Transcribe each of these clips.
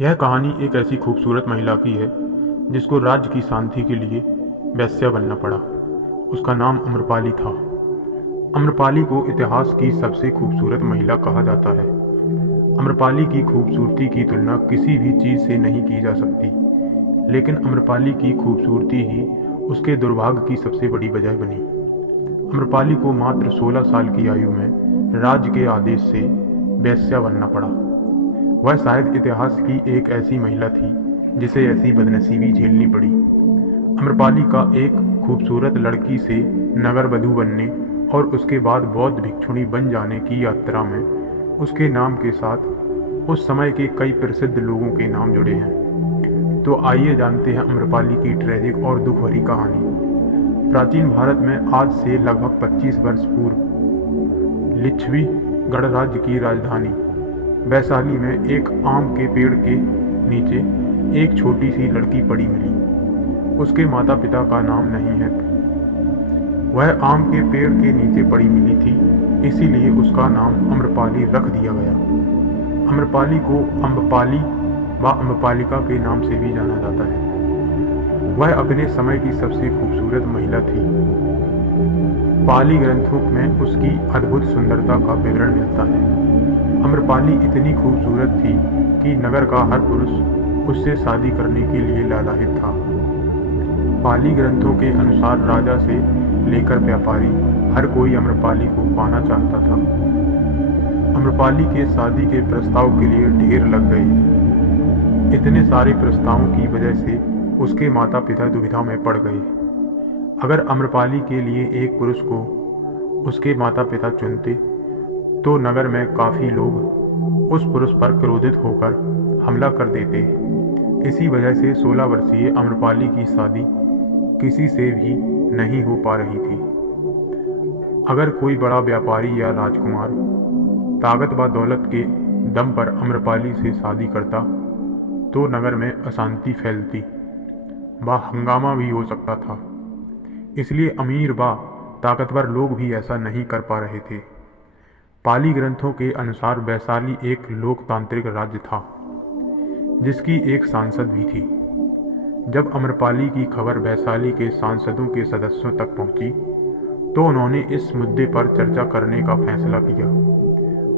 यह कहानी एक ऐसी खूबसूरत महिला की है जिसको राज्य की शांति के लिए वेश्या बनना पड़ा। उसका नाम अम्रपाली था। अम्रपाली को इतिहास की सबसे खूबसूरत महिला कहा जाता है। अम्रपाली की खूबसूरती की तुलना किसी भी चीज़ से नहीं की जा सकती, लेकिन अम्रपाली की खूबसूरती ही उसके दुर्भाग्य की सबसे बड़ी वजह बनी। अम्रपाली को मात्र 16 साल की आयु में राज्य के आदेश से वेश्या बनना पड़ा। वह शायद इतिहास की एक ऐसी महिला थी जिसे ऐसी बदनसीबी झेलनी पड़ी। अम्रपाली का एक खूबसूरत लड़की से नगर वधू बनने और उसके बाद बौद्ध भिक्षुणी बन जाने की यात्रा में उसके नाम के साथ उस समय के कई प्रसिद्ध लोगों के नाम जुड़े हैं। तो आइए जानते हैं अम्रपाली की ट्रेजिक और दुख भरी कहानी। प्राचीन भारत में आज से लगभग 25 वर्ष पूर्व लिच्छवी गणराज्य की राजधानी वैशाली में एक आम के पेड़ के नीचे एक छोटी सी लड़की पड़ी मिली। उसके माता पिता का नाम नहीं है। वह आम के पेड़ के नीचे पड़ी मिली थी, इसीलिए उसका नाम अम्रपाली रख दिया गया। अम्रपाली को अम्बपाली व अम्बपालिका के नाम से भी जाना जाता है। वह अपने समय की सबसे खूबसूरत महिला थी। पाली ग्रंथों में उसकी अद्भुत सुंदरता का विवरण मिलता है। अम्रपाली इतनी खूबसूरत थी कि नगर का हर पुरुष उससे शादी करने के लिए लालायित था। पाली ग्रंथों के अनुसार राजा से लेकर व्यापारी हर कोई अम्रपाली को पाना चाहता था। अम्रपाली के शादी के प्रस्ताव के लिए ढेर लग गए। इतने सारे प्रस्तावों की वजह से उसके माता पिता दुविधा में पड़ गए। अगर अम्रपाली के लिए एक पुरुष को उसके माता पिता चुनते तो नगर में काफ़ी लोग उस पुरुष पर क्रोधित होकर हमला कर देते। इसी वजह से 16 वर्षीय अम्रपाली की शादी किसी से भी नहीं हो पा रही थी। अगर कोई बड़ा व्यापारी या राजकुमार ताकत व दौलत के दम पर अम्रपाली से शादी करता तो नगर में अशांति फैलती व हंगामा भी हो सकता था। इसलिए अमीर व ताकतवर लोग भी ऐसा नहीं कर पा रहे थे। पाली ग्रंथों के अनुसार वैशाली एक लोकतांत्रिक राज्य था जिसकी एक सांसद भी थी। जब अम्रपाली की खबर वैशाली के सांसदों के सदस्यों तक पहुंची तो उन्होंने इस मुद्दे पर चर्चा करने का फैसला किया।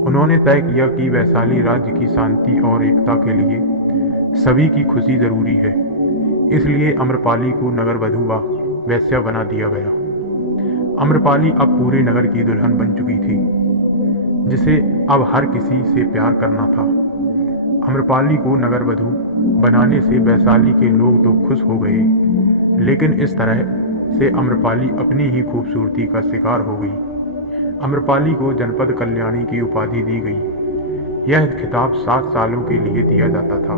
उन्होंने तय किया कि वैशाली राज्य की शांति और एकता के लिए सभी की खुशी जरूरी है। इसलिए अम्रपाली को नगर वधू व वेश्या बना दिया गया। अम्रपाली अब पूरे नगर की दुल्हन बन चुकी थी, जिसे अब हर किसी से प्यार करना था। अम्रपाली को नगर वधू बनाने से वैशाली के लोग तो खुश हो गए, लेकिन इस तरह से अम्रपाली अपनी ही खूबसूरती का शिकार हो गई। अम्रपाली को जनपद कल्याणी की उपाधि दी गई। यह खिताब 7 सालों के लिए दिया जाता था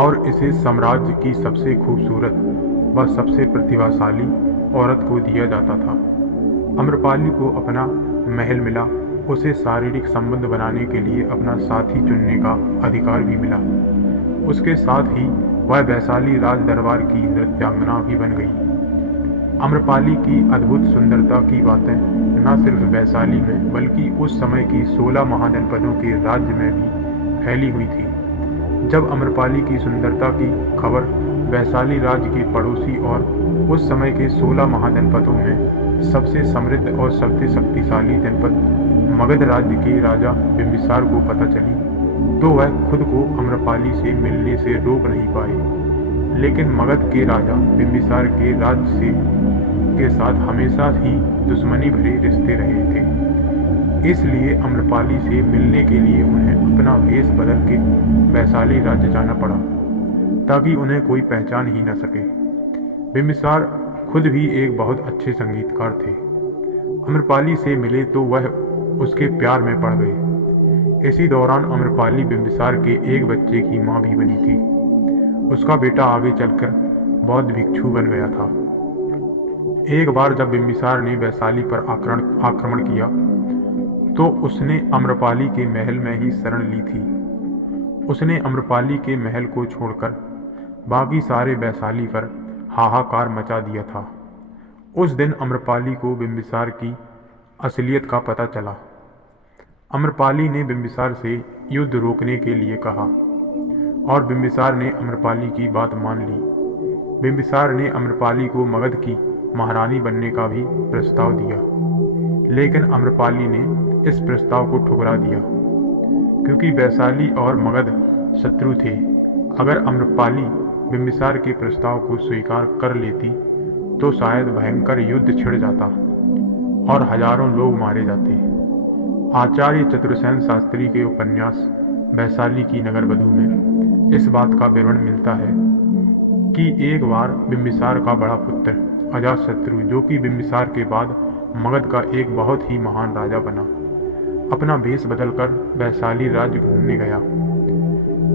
और इसे साम्राज्य की सबसे खूबसूरत व सबसे प्रतिभाशाली औरत को दिया जाता था। अम्रपाली को अपना महल मिला। उसे शारीरिक संबंध बनाने के लिए अपना साथी चुनने का अधिकार भी मिला। उसके साथ ही वह वैशाली राज दरबार की नृत्यांगना भी बन गई। अम्रपाली की अद्भुत सुंदरता की बातें न सिर्फ वैशाली में बल्कि उस समय की 16 महाजनपदों के राज्य में भी फैली हुई थी। जब अम्रपाली की सुंदरता की खबर वैशाली राज्य के पड़ोसी और उस समय के 16 महाजनपदों में सबसे समृद्ध और सबसे शक्तिशाली जनपद मगध राज्य के राजा बिंबिसार को पता चली तो वह खुद को अम्रपाली से मिलने से रोक नहीं पाए। लेकिन मगध के राजा बिंबिसार के राज्य से के साथ हमेशा ही दुश्मनी भरे रिश्ते रहे थे। इसलिए अम्रपाली से मिलने के लिए उन्हें अपना वेश बदल के वैशाली राज्य जाना पड़ा ताकि उन्हें कोई पहचान ही न सके। बिंबिसार खुद भी एक बहुत अच्छे संगीतकार थे। अम्रपाली से मिले तो वह उसके प्यार में पड़ गए। इसी दौरान अम्रपाली बिंबिसार के एक बच्चे की मां भी बनी थी। उसका बेटा आगे चलकर बौद्ध भिक्षु बन गया था। एक बार जब बिंबिसार ने वैशाली पर आक्रमण किया तो उसने अम्रपाली के महल में ही शरण ली थी। उसने अम्रपाली के महल को छोड़कर बाकी सारे वैशाली पर हाहाकार मचा दिया था। उस दिन अम्रपाली को बिंबिसार की असलियत का पता चला। अम्रपाली ने बिंबिसार से युद्ध रोकने के लिए कहा और बिंबिसार ने अम्रपाली की बात मान ली। बिंबिसार ने अम्रपाली को मगध की महारानी बनने का भी प्रस्ताव दिया, लेकिन अम्रपाली ने इस प्रस्ताव को ठुकरा दिया क्योंकि वैशाली और मगध शत्रु थे। अगर अम्रपाली बिंबिसार के प्रस्ताव को स्वीकार कर लेती तो शायद भयंकर युद्ध छिड़ जाता और हजारों लोग मारे जाते। आचार्य चतुरसेन शास्त्री के उपन्यास वैशाली की नगरवधू में इस बात का विवरण मिलता है कि एक बार बिंबिसार का बड़ा पुत्र अजातशत्रु, जो कि बिंबिसार के बाद मगध का एक बहुत ही महान राजा बना, अपना भेष बदलकर वैशाली राज्य घूमने गया,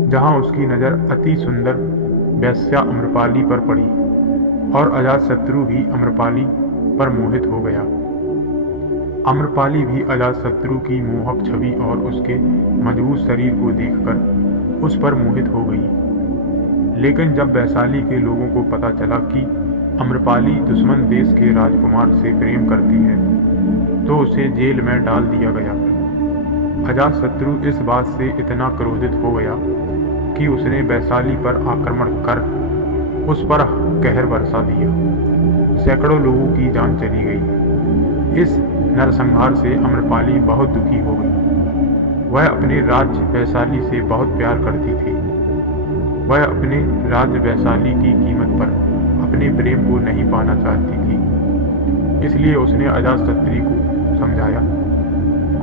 जहां उसकी नज़र अति सुंदर वेश्या अम्रपाली पर पड़ी और अजातशत्रु भी अम्रपाली पर मोहित हो गया। अम्रपाली भी अजातशत्रु की मोहक छवि और उसके मजबूत शरीर को देखकर उस पर मोहित हो गई। लेकिन जब वैशाली के लोगों को पता चला कि अम्रपाली दुश्मन देश के राजकुमार से प्रेम करती है तो उसे जेल में डाल दिया गया। अजातशत्रु इस बात से इतना क्रोधित हो गया कि उसने वैशाली पर आक्रमण कर उस पर कहर बरसा दिया। सैकड़ों लोगों की जान चली गई। इस नरसंहार से अम्रपाली बहुत दुखी हो गई। वह अपने राज्य वैशाली से बहुत प्यार करती थी। वह अपने राज्य वैशाली की कीमत पर अपने प्रेम को नहीं पाना चाहती थी। इसलिए उसने अजातशत्रु को समझाया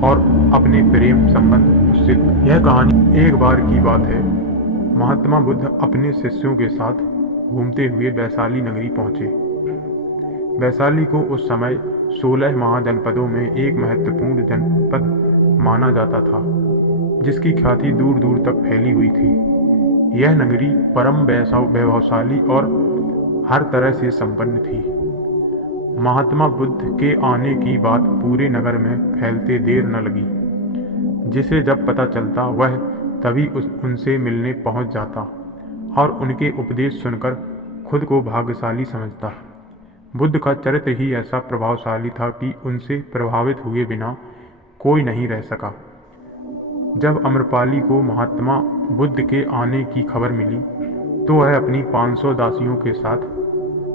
और अपने प्रेम संबंध उससे। यह कहानी एक बार की बात है। महात्मा बुद्ध अपने शिष्यों के साथ घूमते हुए वैशाली नगरी पहुंचे। वैशाली को उस समय 16 महाजनपदों में एक महत्वपूर्ण जनपद माना जाता था, जिसकी ख्याति दूर दूर तक फैली हुई थी। यह नगरी परम वैभवशाली और हर तरह से संपन्न थी। महात्मा बुद्ध के आने की बात पूरे नगर में फैलते देर न लगी। जिसे जब पता चलता वह तभी उनसे मिलने पहुंच जाता और उनके उपदेश सुनकर खुद को भाग्यशाली समझता। बुद्ध का चरित्र ही ऐसा प्रभावशाली था कि उनसे प्रभावित हुए बिना कोई नहीं रह सका। जब अम्रपाली को महात्मा बुद्ध के आने की खबर मिली तो वह अपनी 500 दासियों के साथ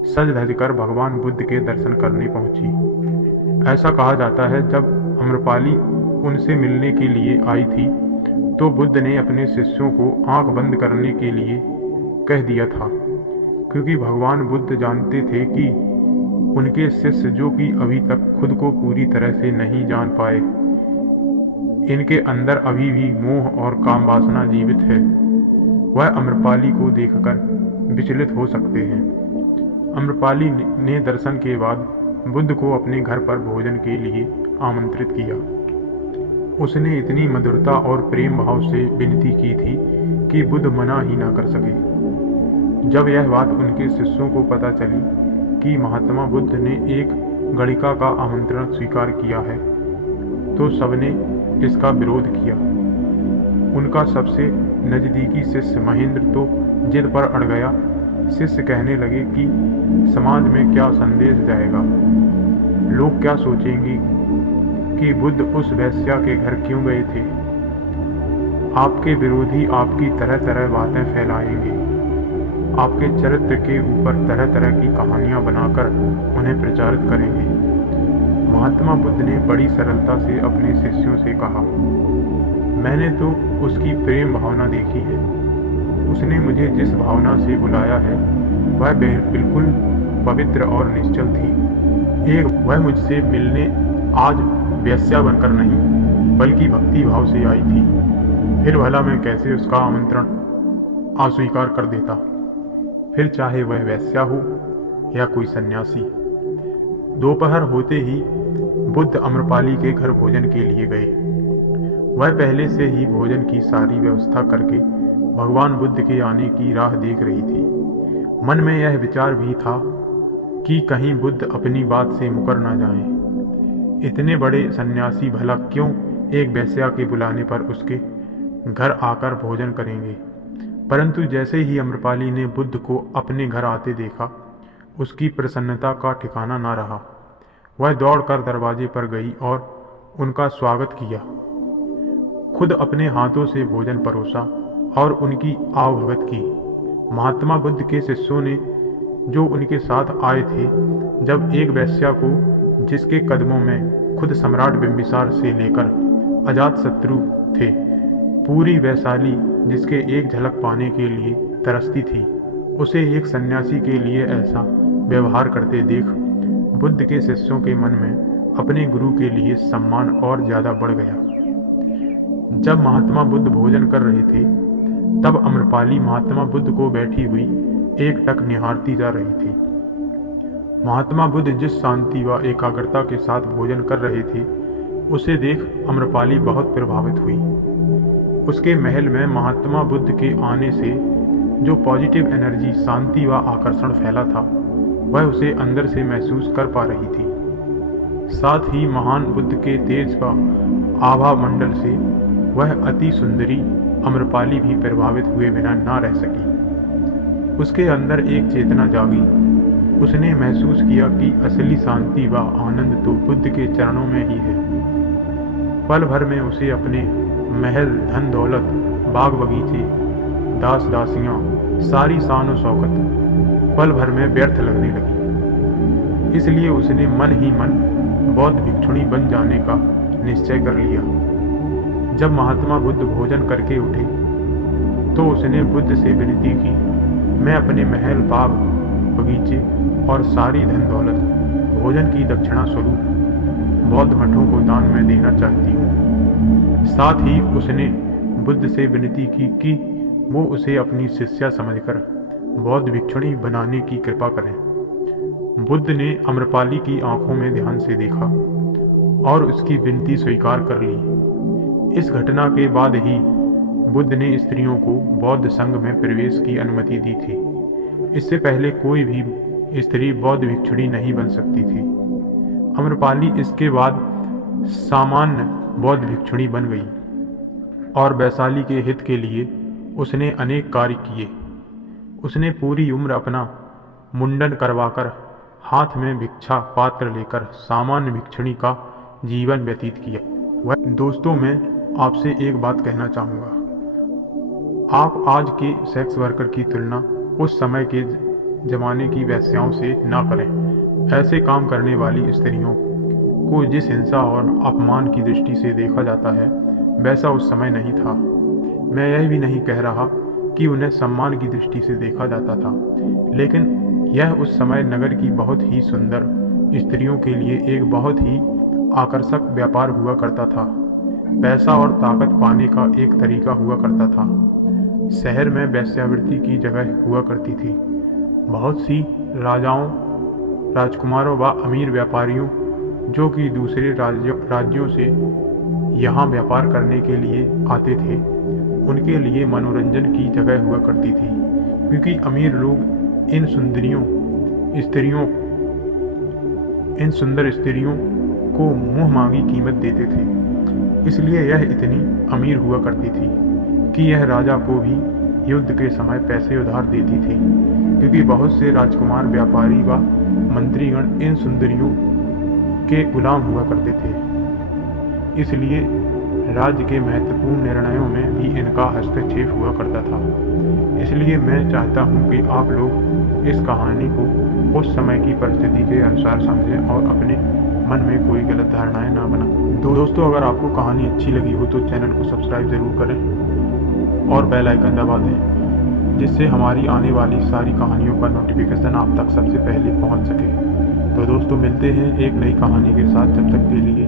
सज धज कर भगवान बुद्ध के दर्शन करने पहुंची। ऐसा कहा जाता है जब अम्रपाली उनसे मिलने के लिए आई थी तो बुद्ध ने अपने शिष्यों को आंख बंद करने के लिए कह दिया था, क्योंकि भगवान बुद्ध जानते थे कि उनके शिष्य, जो कि अभी तक खुद को पूरी तरह से नहीं जान पाए, इनके अंदर अभी भी मोह और काम वासना जीवित है, वह अम्रपाली को देखकर विचलित हो सकते हैं। अम्रपाली ने दर्शन के बाद बुद्ध को अपने घर पर भोजन के लिए आमंत्रित किया। उसने इतनी मधुरता और प्रेम भाव से विनती की थी कि बुद्ध मना ही ना कर सके। जब यह बात उनके शिष्यों को पता चली कि महात्मा बुद्ध ने एक गणिका का आमंत्रण स्वीकार किया है तो सबने इसका विरोध किया। उनका सबसे नज़दीकी शिष्य महेंद्र तो जिद पर अड़ गया। शिष्य कहने लगे कि समाज में क्या संदेश जाएगा, लोग क्या सोचेंगे कि बुद्ध उस वेश्या के घर क्यों गए थे। आपके विरोधी आपकी तरह तरह बातें फैलाएंगे, आपके चरित्र के ऊपर तरह तरह की कहानियां बनाकर उन्हें प्रचारित करेंगे। महात्मा बुद्ध ने बड़ी सरलता से अपने शिष्यों से कहा, मैंने तो उसकी प्रेम भावना देखी है। उसने मुझे जिस भावना से बुलाया है वह बिल्कुल पवित्र और निश्चल थी। एक वह मुझसे मिलने आज वेश्या बनकर नहीं बल्कि भक्ति भाव से आई थी। फिर भला मैं कैसे उसका आमंत्रण अस्वीकार कर देता, फिर चाहे वह वेश्या हो या कोई सन्यासी। दोपहर होते ही बुद्ध अम्रपाली के घर भोजन के लिए गए। वह पहले से ही भोजन की सारी व्यवस्था करके भगवान बुद्ध के आने की राह देख रही थी। मन में यह विचार भी था कि कहीं बुद्ध अपनी बात से मुकर ना जाएं। इतने बड़े सन्यासी भला क्यों एक वेश्या के बुलाने पर उसके घर आकर भोजन करेंगे। परंतु जैसे ही अम्रपाली ने बुद्ध को अपने घर आते देखा, उसकी प्रसन्नता का ठिकाना ना रहा। वह दौड़कर दरवाजे पर गई और उनका स्वागत किया, खुद अपने हाथों से भोजन परोसा और उनकी आवभगत की। महात्मा बुद्ध के शिष्यों ने जो उनके साथ आए थे, जब एक वेश्या को, जिसके कदमों में खुद सम्राट बिंबिसार से लेकर अजातशत्रु थे, पूरी वैशाली जिसके एक झलक पाने के लिए तरसती थी, उसे एक सन्यासी के लिए ऐसा व्यवहार करते देख बुद्ध के शिष्यों के मन में अपने गुरु के लिए सम्मान और ज़्यादा बढ़ गया। जब महात्मा बुद्ध भोजन कर रहे थे, तब अम्रपाली महात्मा बुद्ध को बैठी हुई एकटक निहारती जा रही थी। महात्मा बुद्ध जिस शांति व एकाग्रता के साथ भोजन कर रहे थे, उसे देख अम्रपाली बहुत प्रभावित हुई। उसके महल में महात्मा बुद्ध के आने से जो पॉजिटिव एनर्जी, शांति व आकर्षण फैला था, वह उसे अंदर से महसूस कर पा रही थी। साथ ही महान बुद्ध के तेज व आभा मंडल से वह अति सुंदरी अम्रपाली भी प्रभावित हुए बिना ना रह सकी। उसके अंदर एक चेतना जागी। उसने महसूस किया कि असली शांति व आनंद तो बुद्ध के चरणों में ही है। पल भर में उसे अपने महल, धन दौलत, बाग बगीचे, दास दासियां, सारी शान शौकत पल भर में व्यर्थ लगने लगी। इसलिए उसने मन ही मन बौद्ध भिक्षुणी बन जाने का निश्चय कर लिया। जब महात्मा बुद्ध भोजन करके उठे, तो उसने बुद्ध से विनती की, मैं अपने महल, बाग बगीचे और सारी धन दौलत भोजन की दक्षिणा स्वरूप बौद्ध मठों को दान में देना चाहती हूँ। साथ ही उसने बुद्ध से विनती की कि वो उसे अपनी शिष्या समझकर बौद्ध भिक्षुणी बनाने की कृपा करें। बुद्ध ने अम्रपाली की आंखों में ध्यान से देखा और उसकी विनती स्वीकार कर ली। इस घटना के बाद ही बुद्ध ने स्त्रियों को बौद्ध संघ में प्रवेश की अनुमति दी थी। इससे पहले कोई भी स्त्री बौद्ध भिक्षुणी नहीं बन सकती थी। अम्रपाली इसके बाद सामान्य बौद्ध भिक्षुणी बन गई और वैशाली के हित के लिए उसने अनेक कार्य किए। उसने पूरी उम्र अपना मुंडन करवाकर हाथ में भिक्षा पात्र लेकर सामान्य भिक्षुणी का जीवन व्यतीत किया। वह दोस्तों, मैं आपसे एक बात कहना चाहूँगा। आप आज के सेक्स वर्कर की तुलना उस समय के ज़माने की वेश्याओं से ना करें। ऐसे काम करने वाली स्त्रियों को जिस हिंसा और अपमान की दृष्टि से देखा जाता है, वैसा उस समय नहीं था। मैं यह भी नहीं कह रहा कि उन्हें सम्मान की दृष्टि से देखा जाता था, लेकिन यह उस समय नगर की बहुत ही सुंदर स्त्रियों के लिए एक बहुत ही आकर्षक व्यापार हुआ करता था। पैसा और ताकत पाने का एक तरीका हुआ करता था। शहर में वेश्यावृत्ति की जगह हुआ करती थी। बहुत सी राजाओं, राजकुमारों व अमीर व्यापारियों जो कि दूसरे राज्यों से यहाँ व्यापार करने के लिए आते थे, उनके लिए मनोरंजन की जगह हुआ करती थी, क्योंकि अमीर लोग इन सुंदर स्त्रियों को मुँह मांगी कीमत देते थे। इसलिए यह इतनी अमीर हुआ करती थी कि यह राजा को भी युद्ध के समय पैसे उधार देती थी, क्योंकि बहुत से राजकुमार, व्यापारी व मंत्रीगण इन सुंदरियों के गुलाम हुआ करते थे। इसलिए राज्य के महत्वपूर्ण निर्णयों में भी इनका हस्तक्षेप हुआ करता था। इसलिए मैं चाहता हूं कि आप लोग इस कहानी को उस समय की परिस्थिति के अनुसार समझें और अपने मन में कोई गलत धारणाएं ना बनाएं। दोस्तों, अगर आपको कहानी अच्छी लगी हो तो चैनल को सब्सक्राइब ज़रूर करें और बेल आइकन दबा दें, जिससे हमारी आने वाली सारी कहानियों का नोटिफिकेशन आप तक सबसे पहले पहुंच सके। तो दोस्तों, मिलते हैं एक नई कहानी के साथ। जब तक के लिए